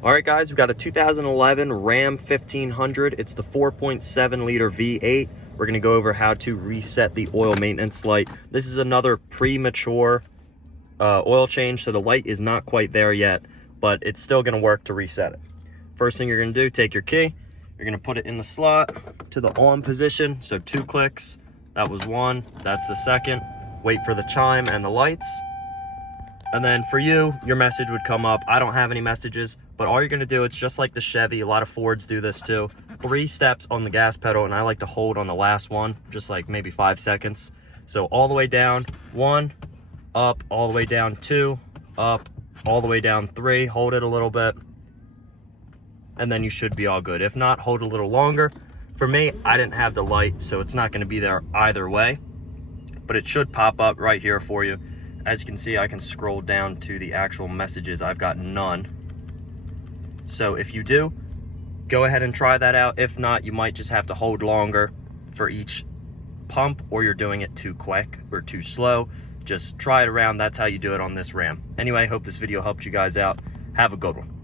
All right, guys, we've got a 2011 Ram 1500. It's the 4.7 liter V8. We're going to go over how to reset the oil maintenance light. This is another premature oil change, so the light is not quite there yet, but it's still going to work to reset it. First thing you're going to do, take your key. You're going to put it in the slot to the on position, so 2 clicks. That was 1. That's the second. Wait for the chime and the lights. And then for you, your message would come up. I don't have any messages, but all you're gonna do, it's just like the Chevy, a lot of Fords do this too. 3 steps on the gas pedal, and I like to hold on the last one, just like maybe 5 seconds. So all the way down, 1, up, all the way down, 2, up, all the way down, 3, hold it a little bit, and then you should be all good. If not, hold a little longer. For me, I didn't have the light, so it's not gonna be there either way, but it should pop up right here for you. As you can see, I can scroll down to the actual messages. I've got none. So if you do, go ahead and try that out. If not, you might just have to hold longer for each pump, or you're doing it too quick or too slow. Just try it around. That's how you do it on this Ram. Anyway, hope this video helped you guys out. Have a good one.